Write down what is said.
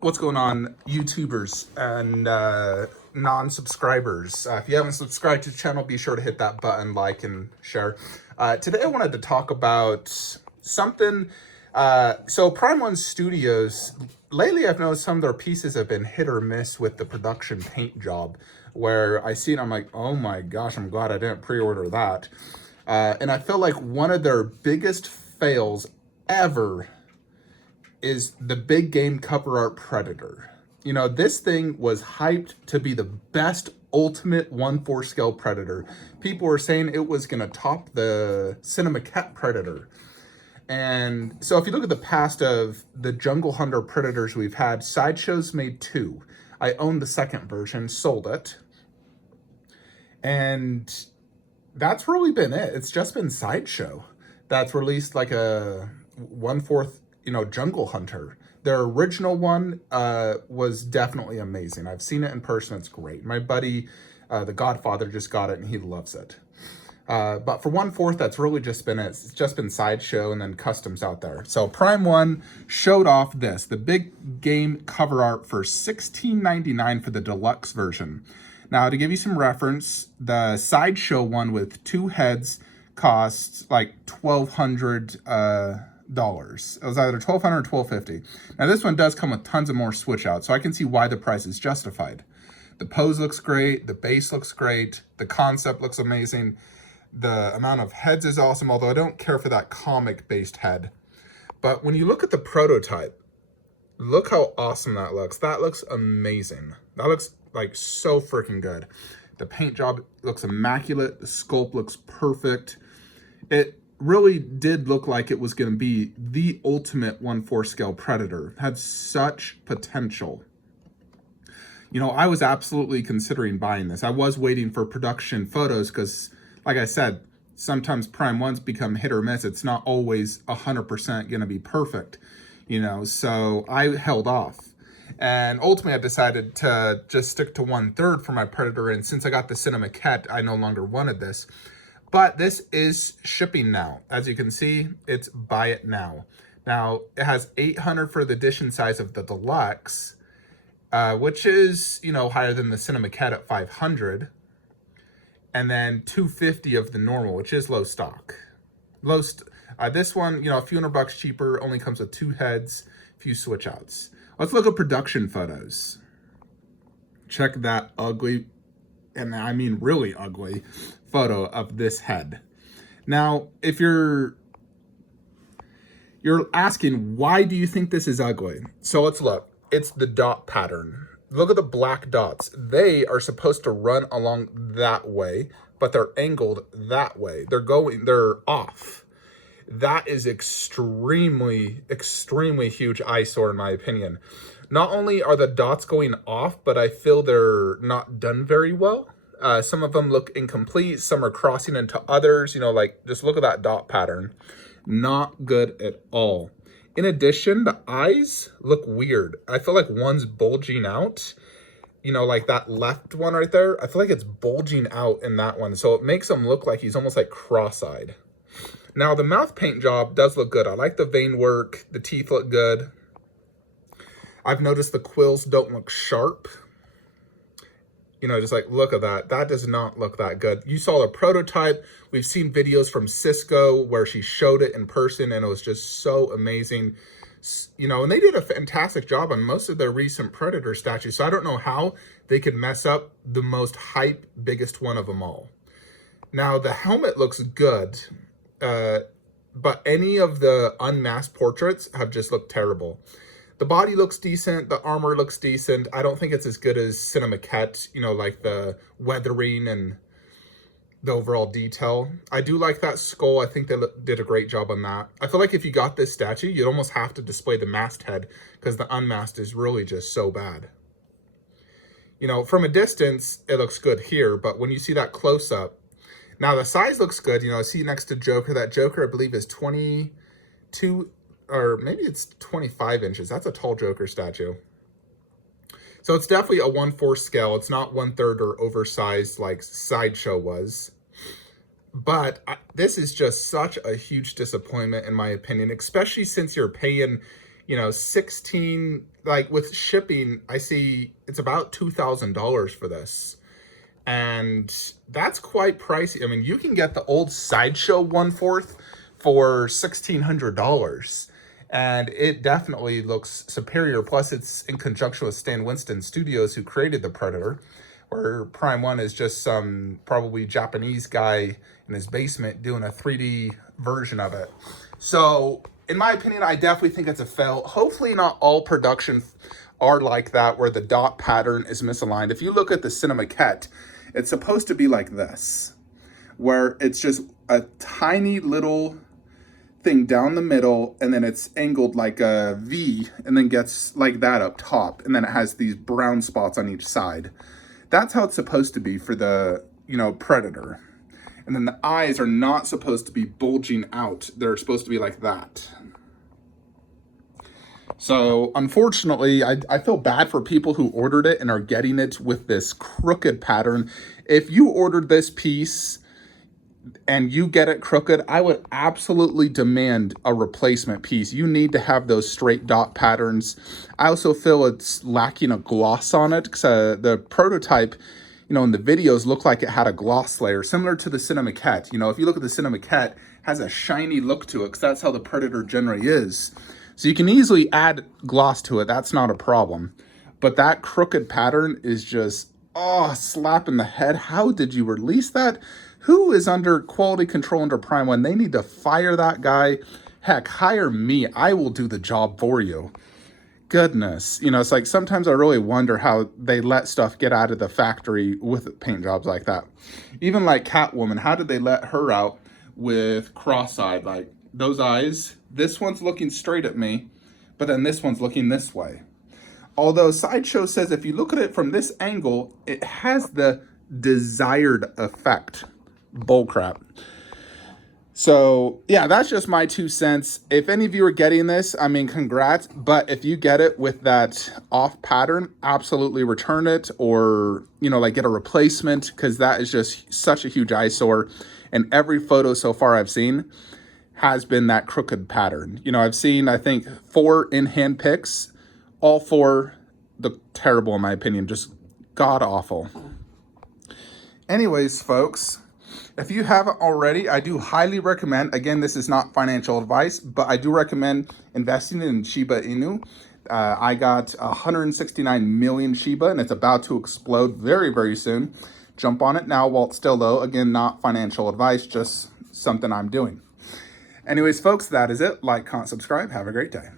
What's going on, YouTubers and non-subscribers? If you haven't subscribed to the channel, be sure to hit that button, like, and share. Today I wanted to talk about something. So Prime One Studios, lately I've noticed some of their pieces have been hit or miss with the production paint job, where I see it, I'm like, oh my gosh, I'm glad I didn't pre-order that. And I feel like one of their biggest fails ever is the big game cover art Predator. You know, this thing was hyped to be the best ultimate 1/4 scale Predator. People were saying it was going to top the Cinema Cat Predator. And so if you look at the past of the Jungle Hunter Predators we've had, Sideshow's made two. I owned the second version, sold it. And that's really been it. It's just been Sideshow that's released like a 1/4, Jungle Hunter. Their original one was definitely amazing. I've seen it in person. It's great. My buddy, the Godfather, just got it and he loves it. But for 1/4, that's really just been it. It's just been Sideshow and then customs out there. So Prime One showed off this, the big game cover art for $16.99 for the deluxe version. Now, to give you some reference, the Sideshow one with two heads costs like $1,200. It was either $1,200 or $1,250. Now, this one does come with tons of more switch outs, so I can see why the price is justified. The pose looks great. The base looks great. The concept looks amazing. The amount of heads is awesome, although I don't care for that comic-based head. But when you look at the prototype, look how awesome that looks. That looks amazing. That looks like so freaking good. The paint job looks immaculate. The sculpt looks perfect. It really did look like it was going to be the ultimate 1/4 scale Predator. It had such potential. You know, I was absolutely considering buying this. I was waiting for production photos because, like I said, sometimes Prime Ones become hit or miss. It's not always 100% going to be perfect, so I held off. And ultimately, I decided to just stick to 1/3 for my Predator. And since I got the Cinema Cat, I no longer wanted this. But this is shipping now. As you can see, it's buy it now. Now, it has 800 for the edition size of the deluxe, which is, higher than the Cinema Cat at 500. And then 250 of the normal, which is low stock. This one, a few $100 cheaper, only comes with two heads, few switch outs. Let's look at production photos. Check that ugly, and I mean really ugly, photo of this head. Now, if you're asking, why do you think this is ugly? So let's look. It's the dot pattern. Look at the black dots. They are supposed to run along that way, but they're angled that way. They're off. That is extremely, extremely huge eyesore in my opinion. Not only are the dots going off, but I feel they're not done very well. Some of them look incomplete. Some are crossing into others. Just look at that dot pattern. Not good at all. In addition, the eyes look weird. I feel like one's bulging out. Like that left one right there. I feel like it's bulging out in that one. So it makes him look like he's almost like cross-eyed. Now, the mouth paint job does look good. I like the vein work. The teeth look good. I've noticed the quills don't look sharp. Just like, look at that. That does not look that good. You saw the prototype. We've seen videos from Cisco where she showed it in person, and it was just so amazing. And they did a fantastic job on most of their recent Predator statues. So I don't know how they could mess up the most hype, biggest one of them all. Now, the helmet looks good. But any of the unmasked portraits have just looked terrible. The body looks decent. The armor looks decent. I don't think it's as good as Cinema Cat, like the weathering and the overall detail. I do like that skull. I think they did a great job on that. I feel like if you got this statue, you'd almost have to display the masked head because the unmasked is really just so bad. From a distance, it looks good here, but when you see that close-up, now, the size looks good. I see next to Joker. That Joker, I believe, is 22, or maybe it's 25 inches. That's a tall Joker statue. So it's definitely a 1/4 scale. It's not 1/3 or oversized like Sideshow was. But this is just such a huge disappointment, in my opinion, especially since you're paying, 16, like with shipping, I see it's about $2,000 for this. And that's quite pricey. I mean, you can get the old Sideshow 1/4 for $1,600. And it definitely looks superior. Plus, it's in conjunction with Stan Winston Studios, who created the Predator, where Prime 1 is just some probably Japanese guy in his basement doing a 3D version of it. So, in my opinion, I definitely think it's a fail. Hopefully not all production are like that, where the dot pattern is misaligned. If you look at the Cinemaquette, it's supposed to be like this, where it's just a tiny little thing down the middle, and then it's angled like a V, and then gets like that up top, and then it has these brown spots on each side. That's how it's supposed to be for the, Predator. And then the eyes are not supposed to be bulging out. They're supposed to be like that. So unfortunately, I feel bad for people who ordered it and are getting it with this crooked pattern. If you ordered this piece and you get it crooked, I would absolutely demand a replacement piece. You need to have those straight dot patterns. I also feel it's lacking a gloss on it, because the prototype, in the videos looked like it had a gloss layer, similar to the Cinemaquette. If you look at the Cinemaquette, it has a shiny look to it, because that's how the Predator generally is. So you can easily add gloss to it. That's not a problem. But that crooked pattern is just, slap in the head. How did you release that? Who is under quality control under Prime 1? They need to fire that guy. Heck, hire me. I will do the job for you. Goodness. It's like sometimes I really wonder how they let stuff get out of the factory with paint jobs like that. Even like Catwoman, how did they let her out with cross-eyed? Like those eyes, this one's looking straight at me, but then this one's looking this way. Although Sideshow says if you look at it from this angle, it has the desired effect. Bullcrap. So yeah, that's just my 2 cents. If any of you are getting this, I mean, congrats. But if you get it with that off pattern, absolutely return it, or, like get a replacement, because that is just such a huge eyesore. And every photo so far I've seen has been that crooked pattern. I've seen, I think, 4 in-hand pics. All 4 look terrible in my opinion, just god awful. Anyways, folks, if you haven't already, I do highly recommend, again, this is not financial advice, but I do recommend investing in Shiba Inu. I got 169 million Shiba, and it's about to explode very, very soon. Jump on it now while it's still low. Again, not financial advice, just something I'm doing. Anyways, folks, that is it. Like, comment, subscribe. Have a great day.